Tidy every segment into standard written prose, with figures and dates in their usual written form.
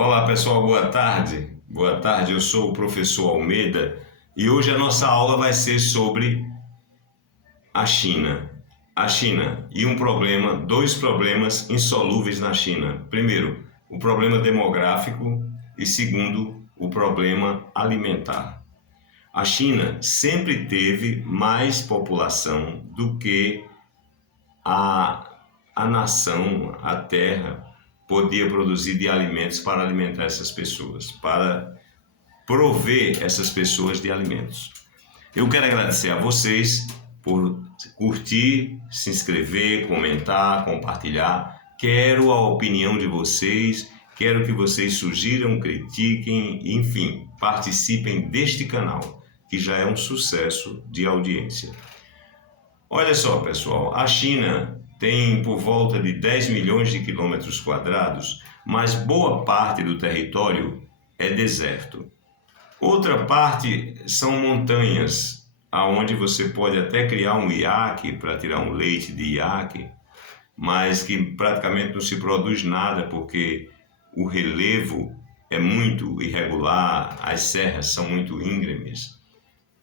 Olá pessoal, boa tarde. Boa tarde, eu sou o professor Almeida e hoje a nossa aula vai ser sobre a China. A China e dois problemas insolúveis na China. Primeiro, o problema demográfico e segundo, o problema alimentar. A China sempre teve mais população do que a nação, a terra, podia produzir de alimentos para alimentar essas pessoas, para prover essas pessoas de alimentos. Eu quero agradecer a vocês por curtir, se inscrever, comentar, compartilhar. Quero a opinião de vocês, quero que vocês sugiram, critiquem, enfim, participem deste canal, que já é um sucesso de audiência. Olha só, pessoal, a China tem por volta de 10 milhões de quilômetros quadrados, mas boa parte do território é deserto. Outra parte são montanhas, aonde você pode até criar um iaque para tirar um leite de iaque, mas que praticamente não se produz nada porque o relevo é muito irregular, as serras são muito íngremes,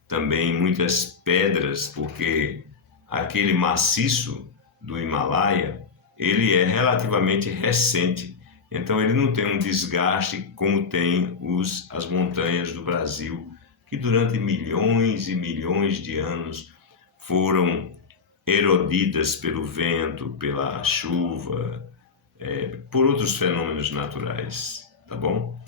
também muitas pedras, porque aquele maciço do Himalaia, ele é relativamente recente, então ele não tem um desgaste como tem as montanhas do Brasil, que durante milhões e milhões de anos foram erodidas pelo vento, pela chuva, por outros fenômenos naturais, tá bom?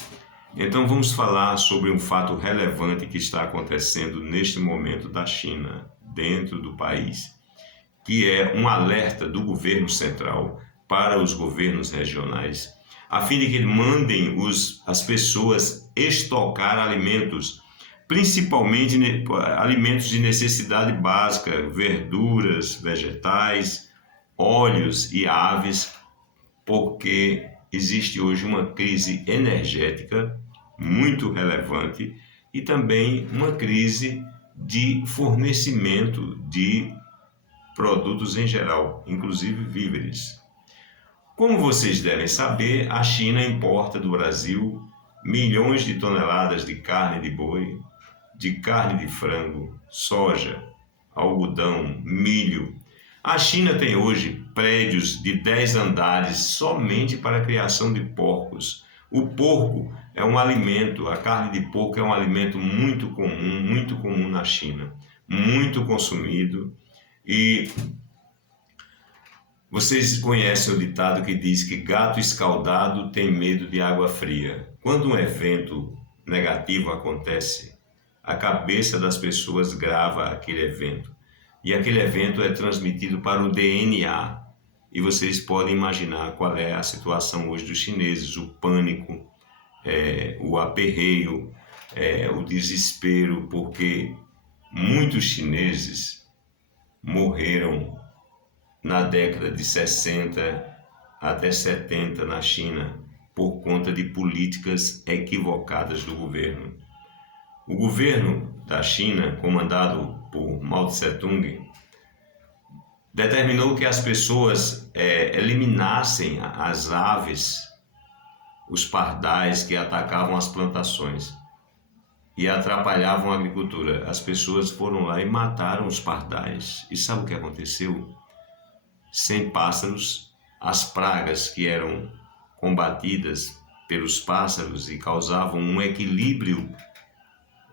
Então vamos falar sobre um fato relevante que está acontecendo neste momento da China, dentro do país, que é um alerta do governo central para os governos regionais, a fim de que mandem as pessoas estocar alimentos, principalmente alimentos de necessidade básica, verduras, vegetais, óleos e aves, porque existe hoje uma crise energética muito relevante e também uma crise de fornecimento de produtos em geral, inclusive víveres. Como vocês devem saber, a China importa do Brasil milhões de toneladas de carne de boi, de carne de frango, soja, algodão, milho. A China tem hoje prédios de 10 andares somente para a criação de porcos. O porco é um alimento, a carne de porco é um alimento muito comum na China, muito consumido. E vocês conhecem o ditado que diz que gato escaldado tem medo de água fria. Quando um evento negativo acontece, a cabeça das pessoas grava aquele evento. E aquele evento é transmitido para o DNA. E vocês podem imaginar qual é a situação hoje dos chineses, o pânico, o aperreio, o desespero, porque muitos chineses morreram na década de 60 até 70 na China por conta de políticas equivocadas do governo. O governo da China, comandado por Mao Tse-tung, determinou que as pessoas eliminassem as aves, os pardais que atacavam as plantações e atrapalhavam a agricultura. As pessoas foram lá e mataram os pardais. E sabe o que aconteceu? Sem pássaros, as pragas que eram combatidas pelos pássaros e causavam um equilíbrio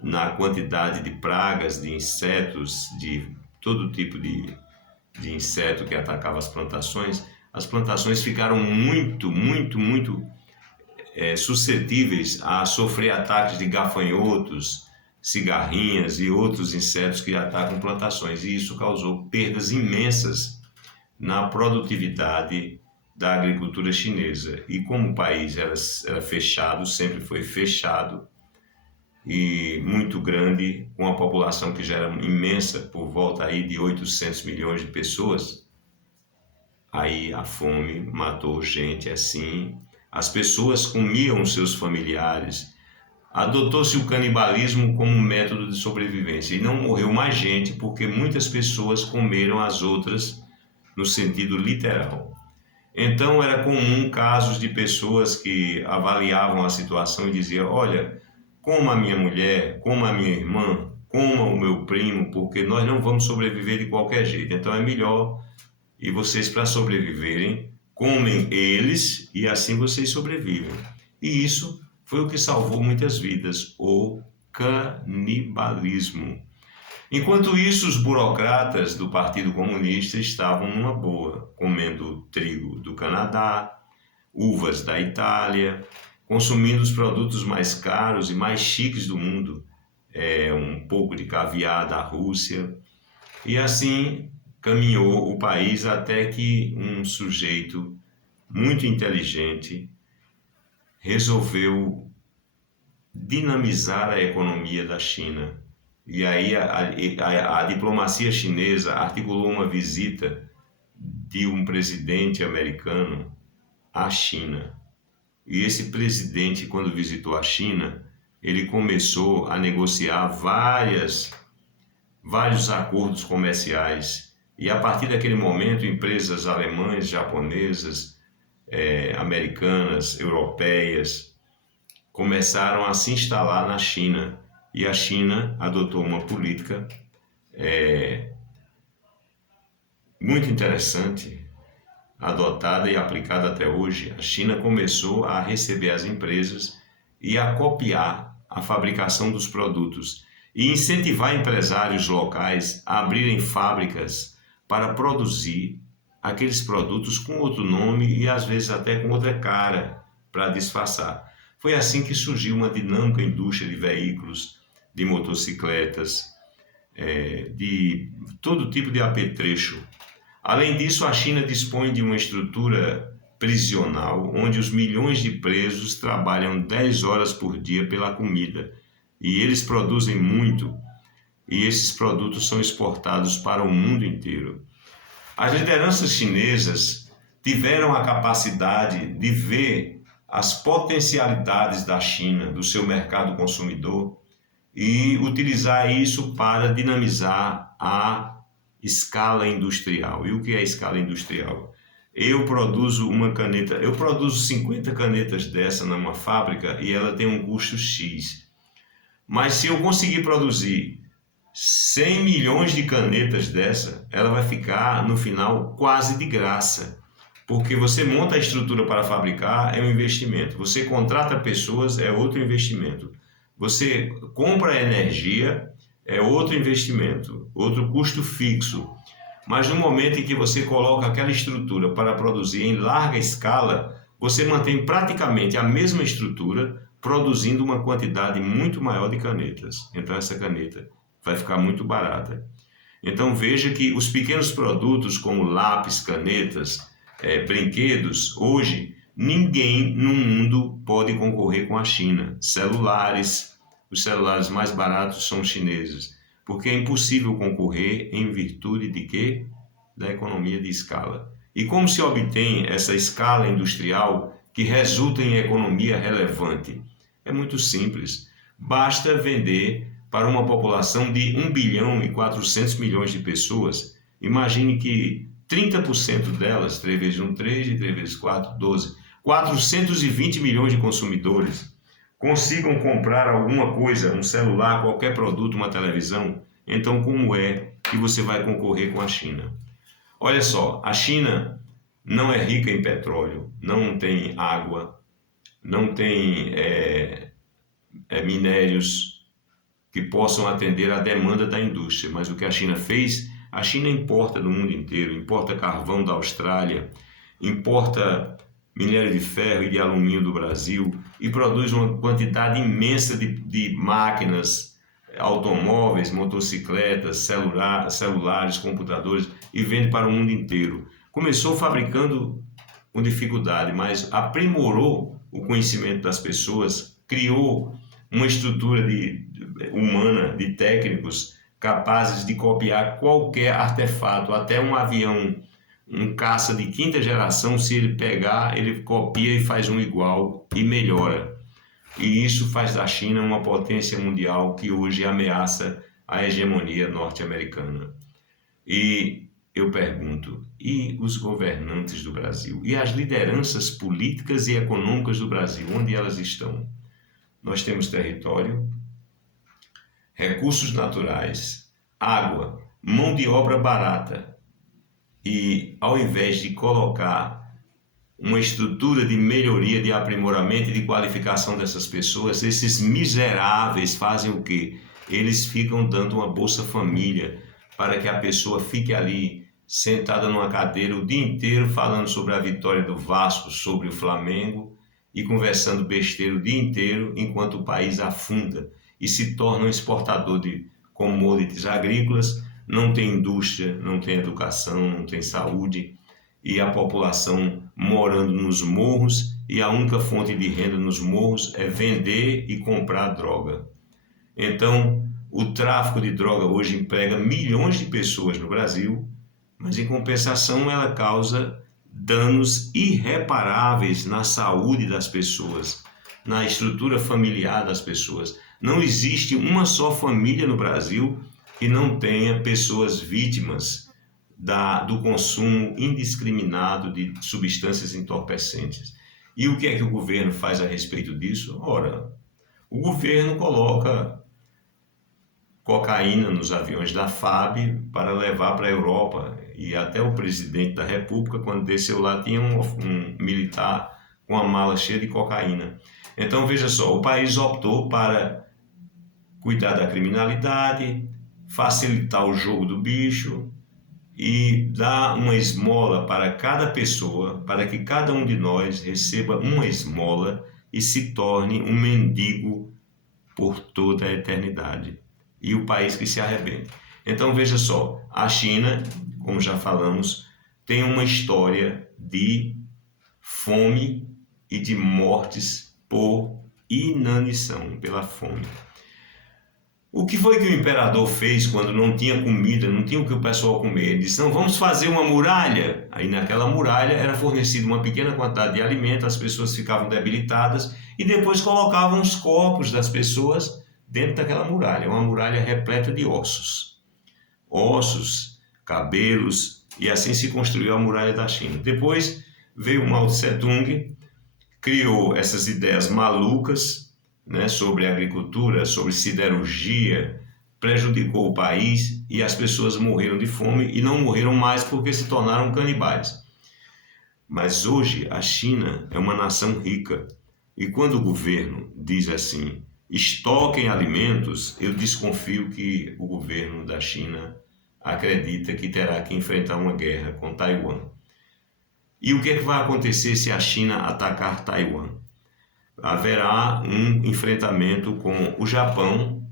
na quantidade de pragas, de insetos, de todo tipo de inseto que atacava as plantações ficaram muito suscetíveis a sofrer ataques de gafanhotos, cigarrinhas e outros insetos que atacam plantações, e isso causou perdas imensas na produtividade da agricultura chinesa. E como o país era fechado, sempre foi fechado e muito grande, com a população que já era imensa, por volta aí de 800 milhões de pessoas, aí a fome matou gente assim. As pessoas comiam seus familiares, adotou-se o canibalismo como método de sobrevivência e não morreu mais gente porque muitas pessoas comeram as outras no sentido literal. Então era comum casos de pessoas que avaliavam a situação e diziam: olha, coma a minha mulher, coma a minha irmã, coma o meu primo, porque nós não vamos sobreviver de qualquer jeito. Então é melhor, e vocês, para sobreviverem, comem eles e assim vocês sobrevivem. E isso foi o que salvou muitas vidas, o canibalismo. Enquanto isso, os burocratas do Partido Comunista estavam numa boa, comendo trigo do Canadá, uvas da Itália, consumindo os produtos mais caros e mais chiques do mundo, um pouco de caviar da Rússia. E assim caminhou o país até que um sujeito muito inteligente resolveu dinamizar a economia da China. E aí a diplomacia chinesa articulou uma visita de um presidente americano à China. E esse presidente, quando visitou a China, ele começou a negociar vários acordos comerciais. E a partir daquele momento, empresas alemãs, japonesas, americanas, europeias, começaram a se instalar na China. E a China adotou uma política muito interessante, adotada e aplicada até hoje. A China começou a receber as empresas e a copiar a fabricação dos produtos e incentivar empresários locais a abrirem fábricas para produzir aqueles produtos com outro nome e às vezes até com outra cara para disfarçar. Foi assim que surgiu uma dinâmica indústria de veículos, de motocicletas, de todo tipo de apetrecho. Além disso, a China dispõe de uma estrutura prisional, onde os milhões de presos trabalham 10 horas por dia pela comida. E eles produzem muito, e esses produtos são exportados para o mundo inteiro. As lideranças chinesas tiveram a capacidade de ver as potencialidades da China, do seu mercado consumidor, e utilizar isso para dinamizar a escala industrial. E o que é escala industrial? Eu produzo 50 canetas dessa numa fábrica e ela tem um custo X. Mas se eu conseguir produzir 100 milhões de canetas dessa, ela vai ficar no final quase de graça. Porque você monta a estrutura para fabricar, é um investimento. Você contrata pessoas, é outro investimento. Você compra energia, é outro investimento, outro custo fixo. Mas no momento em que você coloca aquela estrutura para produzir em larga escala, você mantém praticamente a mesma estrutura, produzindo uma quantidade muito maior de canetas. Então essa caneta vai ficar muito barata. Então veja que os pequenos produtos como lápis, canetas, brinquedos, hoje ninguém no mundo pode concorrer com a China. Celulares, os celulares mais baratos são chineses, porque é impossível concorrer em virtude de quê? Da economia de escala. E como se obtém essa escala industrial que resulta em economia relevante? É muito simples, basta vender para uma população de 1 bilhão e 400 milhões de pessoas. Imagine que 30% delas, 3 vezes 1, 3, e 3 vezes 4, 12, 420 milhões de consumidores consigam comprar alguma coisa, um celular, qualquer produto, uma televisão. Então, como é que você vai concorrer com a China? Olha só, a China não é rica em petróleo, não tem água, não tem minérios que possam atender à demanda da indústria. Mas o que a China fez? A China importa do mundo inteiro, importa carvão da Austrália, importa minério de ferro e de alumínio do Brasil e produz uma quantidade imensa de máquinas, automóveis, motocicletas, celulares, computadores e vende para o mundo inteiro. Começou fabricando com dificuldade, mas aprimorou o conhecimento das pessoas, criou uma estrutura humana de técnicos capazes de copiar qualquer artefato, até um avião, um caça de quinta geração, se ele pegar, ele copia e faz um igual e melhora. E isso faz da China uma potência mundial que hoje ameaça a hegemonia norte-americana. E eu pergunto, e os governantes do Brasil? E as lideranças políticas e econômicas do Brasil, onde elas estão? Nós temos território, recursos naturais, água, mão de obra barata. E ao invés de colocar uma estrutura de melhoria, de aprimoramento e de qualificação dessas pessoas, esses miseráveis fazem o quê? Eles ficam dando uma Bolsa Família para que a pessoa fique ali sentada numa cadeira o dia inteiro falando sobre a vitória do Vasco, sobre o Flamengo e conversando besteira o dia inteiro enquanto o país afunda e se torna um exportador de commodities agrícolas, não tem indústria, não tem educação, não tem saúde e a população morando nos morros e a única fonte de renda nos morros é vender e comprar droga. Então, o tráfico de droga hoje emprega milhões de pessoas no Brasil, mas em compensação ela causa danos irreparáveis na saúde das pessoas, na estrutura familiar das pessoas. Não existe uma só família no Brasil que não tenha pessoas vítimas do consumo indiscriminado de substâncias entorpecentes. E o que é que o governo faz a respeito disso? Ora, o governo coloca cocaína nos aviões da FAB para levar para a Europa. E até o presidente da República, quando desceu lá, tinha um militar com uma mala cheia de cocaína. Então, veja só, o país optou para cuidar da criminalidade, facilitar o jogo do bicho e dar uma esmola para cada pessoa, para que cada um de nós receba uma esmola e se torne um mendigo por toda a eternidade. E o país que se arrebente. Então veja só, a China, como já falamos, tem uma história de fome e de mortes por inanição, pela fome. O que foi que o imperador fez quando não tinha comida, não tinha o que o pessoal comer? Ele disse, não, vamos fazer uma muralha. Aí naquela muralha era fornecida uma pequena quantidade de alimento, as pessoas ficavam debilitadas e depois colocavam os corpos das pessoas dentro daquela muralha, uma muralha repleta de ossos. Ossos, cabelos, e assim se construiu a muralha da China. Depois veio Mao Tse Tung, criou essas ideias malucas, né, sobre agricultura, sobre siderurgia, prejudicou o país e as pessoas morreram de fome e não morreram mais porque se tornaram canibais. Mas hoje a China é uma nação rica e quando o governo diz assim, estoquem alimentos, eu desconfio que o governo da China acredita que terá que enfrentar uma guerra com Taiwan. E o que é que vai acontecer se a China atacar Taiwan? Haverá um enfrentamento com o Japão,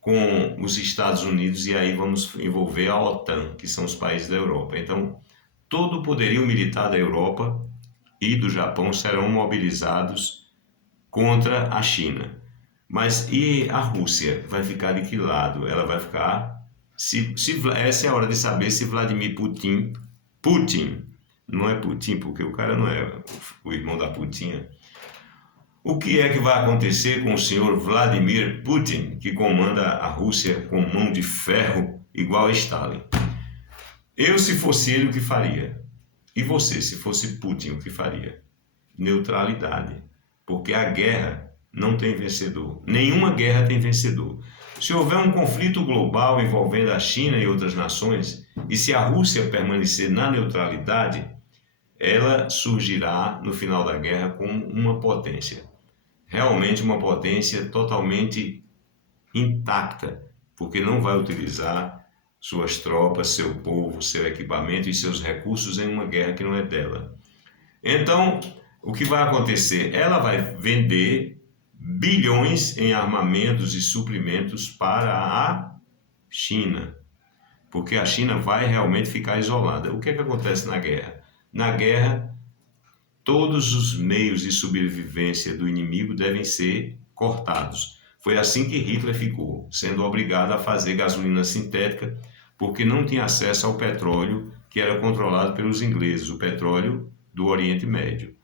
com os Estados Unidos e aí vamos envolver a OTAN, que são os países da Europa. Então, todo o poderio militar da Europa e do Japão serão mobilizados contra a China. Mas e a Rússia? Vai ficar de que lado? Ela vai ficar... essa é a hora de saber se Vladimir Putin, não é Putin, porque o cara não é o irmão da Putinha. O que é que vai acontecer com o senhor Vladimir Putin, que comanda a Rússia com mão de ferro igual a Stalin? Eu, se fosse ele, o que faria? E você, se fosse Putin, o que faria? Neutralidade. Porque a guerra não tem vencedor. Nenhuma guerra tem vencedor. Se houver um conflito global envolvendo a China e outras nações, e se a Rússia permanecer na neutralidade, ela surgirá no final da guerra como uma potência. Realmente uma potência totalmente intacta, porque não vai utilizar suas tropas, seu povo, seu equipamento e seus recursos em uma guerra que não é dela. Então, o que vai acontecer? Ela vai vender bilhões em armamentos e suprimentos para a China, porque a China vai realmente ficar isolada. O que é que acontece na guerra? Na guerra, todos os meios de sobrevivência do inimigo devem ser cortados. Foi assim que Hitler ficou, sendo obrigado a fazer gasolina sintética, porque não tinha acesso ao petróleo que era controlado pelos ingleses, o petróleo do Oriente Médio.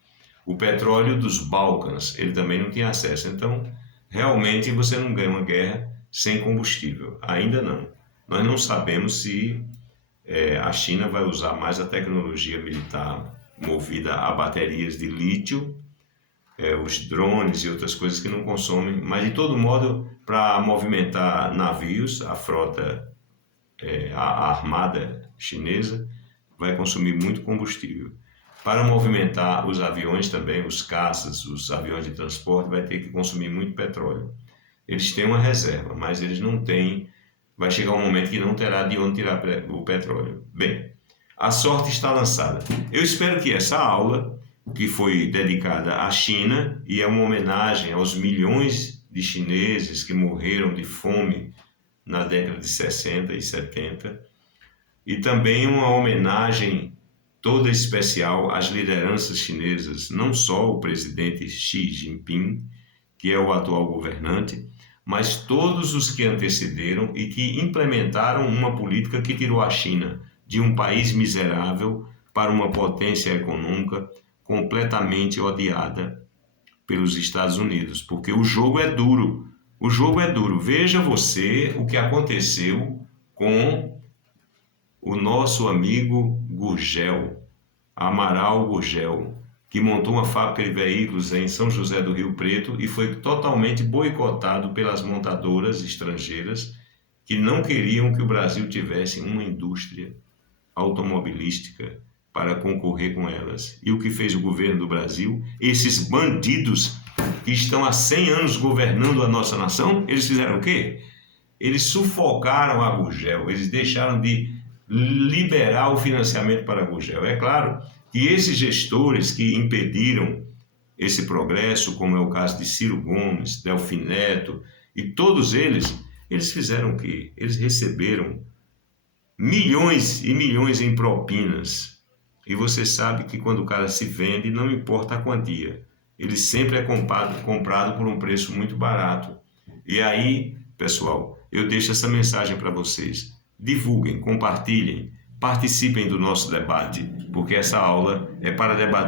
O petróleo dos Balcãs, ele também não tinha acesso. Então, realmente você não ganha uma guerra sem combustível. Ainda não. Nós não sabemos se a China vai usar mais a tecnologia militar movida a baterias de lítio, os drones e outras coisas que não consomem, mas de todo modo, para movimentar navios, a frota, a armada chinesa vai consumir muito combustível. Para movimentar os aviões também, os caças, os aviões de transporte, vai ter que consumir muito petróleo. Eles têm uma reserva, mas eles não têm. Vai chegar um momento que não terá de onde tirar o petróleo. Bem, a sorte está lançada. Eu espero que essa aula, que foi dedicada à China e é uma homenagem aos milhões de chineses que morreram de fome na década de 60 e 70, e também uma homenagem toda especial às lideranças chinesas, não só o presidente Xi Jinping, que é o atual governante, mas todos os que antecederam e que implementaram uma política que tirou a China de um país miserável para uma potência econômica completamente odiada pelos Estados Unidos, porque o jogo é duro. O jogo é duro. Veja você o que aconteceu com o nosso amigo Gurgel, Amaral Gurgel, que montou uma fábrica de veículos em São José do Rio Preto e foi totalmente boicotado pelas montadoras estrangeiras que não queriam que o Brasil tivesse uma indústria automobilística para concorrer com elas. E o que fez o governo do Brasil? Esses bandidos que estão há 100 anos governando a nossa nação, eles fizeram o quê? Eles sufocaram a Gurgel, eles deixaram de liberar o financiamento para a Gurgel. É claro que esses gestores que impediram esse progresso, como é o caso de Ciro Gomes, Delfim Neto, e todos eles fizeram o quê? Eles receberam milhões e milhões em propinas. E você sabe que quando o cara se vende, não importa a quantia, ele sempre é comprado por um preço muito barato. E aí, pessoal, eu deixo essa mensagem para vocês. Divulguem, compartilhem, participem do nosso debate, porque essa aula é para debater